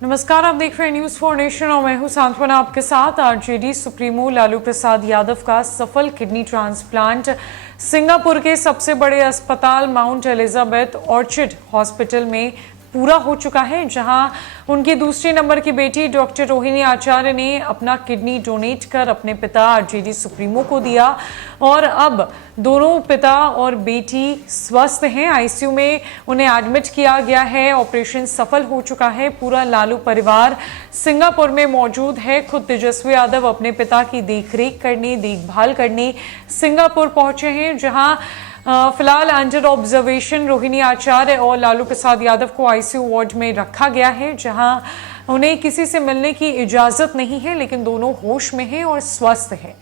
नमस्कार, आप देख रहे हैं न्यूज फॉर नेशन और मैं हूं सांत्वना आपके साथ। आरजेडी सुप्रीमो लालू प्रसाद यादव का सफल किडनी ट्रांसप्लांट सिंगापुर के सबसे बड़े अस्पताल माउंट एलिजाबेथ ऑर्चिड हॉस्पिटल में पूरा हो चुका है, जहां उनकी दूसरे नंबर की बेटी डॉक्टर रोहिणी आचार्य ने अपना किडनी डोनेट कर अपने पिता आरजेडी सुप्रीमो को दिया और अब दोनों पिता और बेटी स्वस्थ हैं। आईसीयू में उन्हें एडमिट किया गया है। ऑपरेशन सफल हो चुका है। पूरा लालू परिवार सिंगापुर में मौजूद है। खुद तेजस्वी यादव अपने पिता की देखरेख करने, देखभाल करने सिंगापुर पहुंचे हैं, जहां फिलहाल अंडर ऑब्जर्वेशन रोहिणी आचार्य और लालू प्रसाद यादव को आईसीयू वार्ड में रखा गया है, जहां उन्हें किसी से मिलने की इजाजत नहीं है, लेकिन दोनों होश में हैं और स्वस्थ हैं।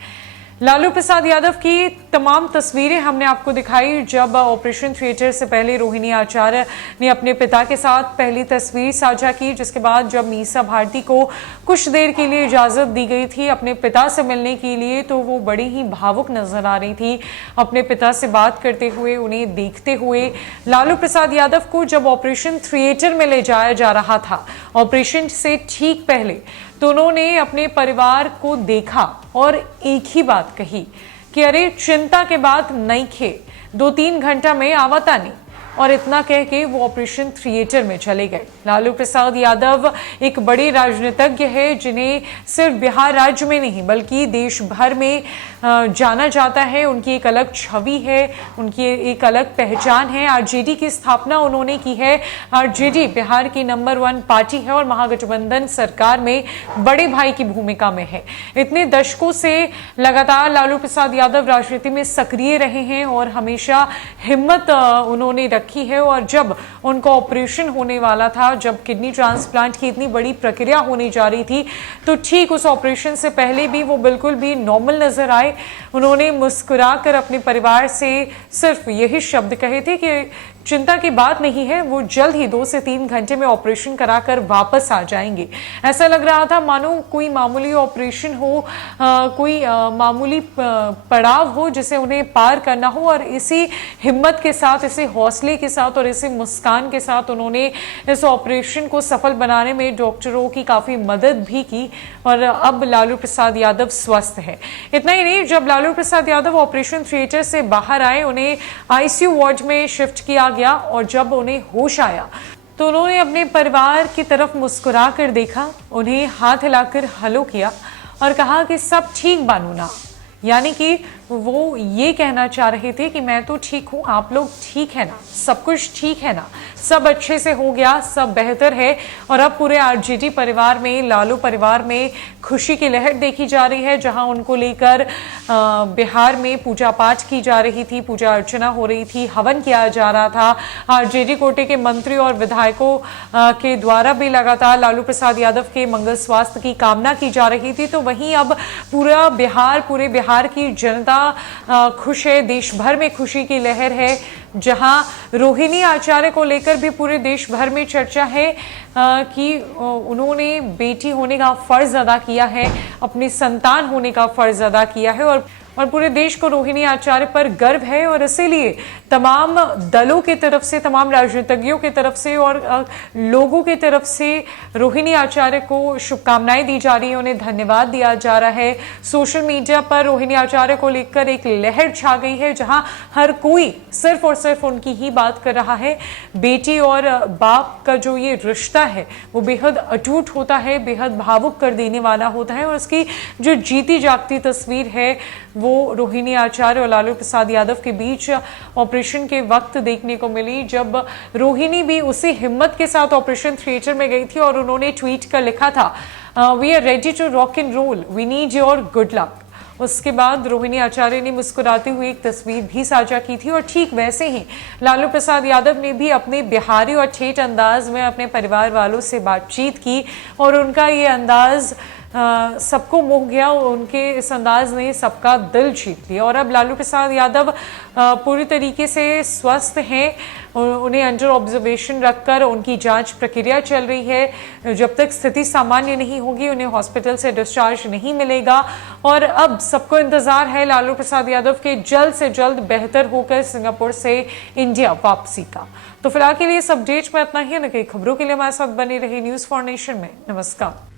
लालू प्रसाद यादव की तमाम तस्वीरें हमने आपको दिखाई। जब ऑपरेशन थिएटर से पहले रोहिणी आचार्य ने अपने पिता के साथ पहली तस्वीर साझा की, जिसके बाद जब मीसा भारती को कुछ देर के लिए इजाजत दी गई थी अपने पिता से मिलने के लिए, तो वो बड़ी ही भावुक नजर आ रही थी अपने पिता से बात करते हुए, उन्हें देखते हुए। लालू प्रसाद यादव को जब ऑपरेशन थिएटर में ले जाया जा रहा था, ऑपरेशन से ठीक पहले, तो उन्होंने अपने परिवार को देखा और एक ही बात कही कि अरे चिंता के बाद नहीं खे, 2-3 घंटा में आवता नहीं, और इतना कह के वो ऑपरेशन थिएटर में चले गए। लालू प्रसाद यादव एक बड़े राजनीतिज्ञ है, जिन्हें सिर्फ बिहार राज्य में नहीं बल्कि देश भर में जाना जाता है। उनकी एक अलग छवि है, उनकी एक अलग पहचान है। आरजेडी की स्थापना उन्होंने की है। आरजेडी बिहार की नंबर 1 पार्टी है और महागठबंधन सरकार में बड़े भाई की भूमिका में है। इतने दशकों से लगातार लालू प्रसाद यादव राजनीति में सक्रिय रहे हैं और हमेशा हिम्मत उन्होंने रखी है। और जब उनका ऑपरेशन होने वाला था, जब किडनी ट्रांसप्लांट की इतनी बड़ी प्रक्रिया होने जा रही थी, तो ठीक उस ऑपरेशन से पहले भी वो बिल्कुल भी नॉर्मल नजर आए। उन्होंने मुस्कुराकर अपने परिवार से सिर्फ यही शब्द कहे थे कि चिंता की बात नहीं है, वो जल्द ही 2 से 3 घंटे में ऑपरेशन कराकर वापस आ जाएंगे। ऐसा लग रहा था मानो कोई मामूली ऑपरेशन हो, कोई मामूली पड़ाव हो जिसे उन्हें पार करना हो, और इसी हिम्मत के साथ, इसी हौसले के साथ और इसी मुस्कान के साथ उन्होंने इस ऑपरेशन को सफल बनाने में डॉक्टरों की काफी मदद भी की। और अब लालू प्रसाद यादव स्वस्थ है। इतना ही नहीं, जब लालू प्रसाद यादव ऑपरेशन थिएटर से बाहर आए, उन्हें आईसीयू वार्ड में शिफ्ट किया गया और जब उन्हें होश आया तो उन्होंने अपने परिवार की तरफ मुस्कुरा कर देखा, उन्हें हाथ हिलाकर हेलो किया और कहा कि सब ठीक बानू ना। यानी कि वो ये कहना चाह रहे थे कि मैं तो ठीक हूं, आप लोग ठीक है ना, सब कुछ ठीक है ना, सब अच्छे से हो गया, सब बेहतर है। और अब पूरे आरजेडी परिवार में, लालू परिवार में खुशी की लहर देखी जा रही है, जहां उनको लेकर बिहार में पूजा पाठ की जा रही थी, पूजा अर्चना हो रही थी, हवन किया जा रहा था। आरजेडी कोटे के मंत्री और विधायकों के द्वारा भी लगातार लालू प्रसाद यादव के मंगल स्वास्थ्य की कामना की जा रही थी। तो वहीं अब पूरे बिहार की जनता खुश है, देश भर में खुशी की लहर है, जहां रोहिणी आचार्य को लेकर भी पूरे देश भर में चर्चा है कि उन्होंने बेटी होने का फर्ज अदा किया है, अपनी संतान होने का फर्ज अदा किया है, और पूरे देश को रोहिणी आचार्य पर गर्व है। और इसीलिए तमाम दलों की तरफ से, तमाम राजनीतिज्ञों की तरफ से और लोगों की तरफ से रोहिणी आचार्य को शुभकामनाएं दी जा रही है, उन्हें धन्यवाद दिया जा रहा है। सोशल मीडिया पर रोहिणी आचार्य को लेकर एक लहर छा गई है, जहां हर कोई सिर्फ और सिर्फ उनकी ही बात कर रहा है। बेटी और बाप का जो ये रिश्ता है वो बेहद अटूट होता है, बेहद भावुक कर देने वाला होता है, और उसकी जो जीती जागती तस्वीर है वो रोहिणी आचार्य और लालू प्रसाद यादव के बीच ऑपरेशन के वक्त देखने को मिली, जब रोहिणी भी उसी हिम्मत के साथ ऑपरेशन थिएटर में गई थी और उन्होंने ट्वीट कर लिखा था, we are ready to rock and roll, we need your good luck. उसके बाद रोहिणी आचार्य ने मुस्कुराते हुए एक तस्वीर भी साझा की थी। और ठीक वैसे ही लालू प्रसाद यादव ने भी अपने बिहारी और ठेठ अंदाज में अपने परिवार वालों से बातचीत की, और उनका ये अंदाज सबको मोह गया। उनके इस अंदाज ने सबका दिल जीत लिया। और अब लालू प्रसाद यादव पूरी तरीके से स्वस्थ हैं, उन्हें अंडर ऑब्जर्वेशन रखकर उनकी जांच प्रक्रिया चल रही है। जब तक स्थिति सामान्य नहीं होगी उन्हें हॉस्पिटल से डिस्चार्ज नहीं मिलेगा। और अब सबको इंतजार है लालू प्रसाद यादव के जल्द से जल्द बेहतर होकर सिंगापुर से इंडिया वापसी का। तो फिलहाल के लिए इस अपडेट में इतना ही। न कई खबरों के लिए हमारे साथ बने रहे न्यूज़ फॉर नेशन में। नमस्कार।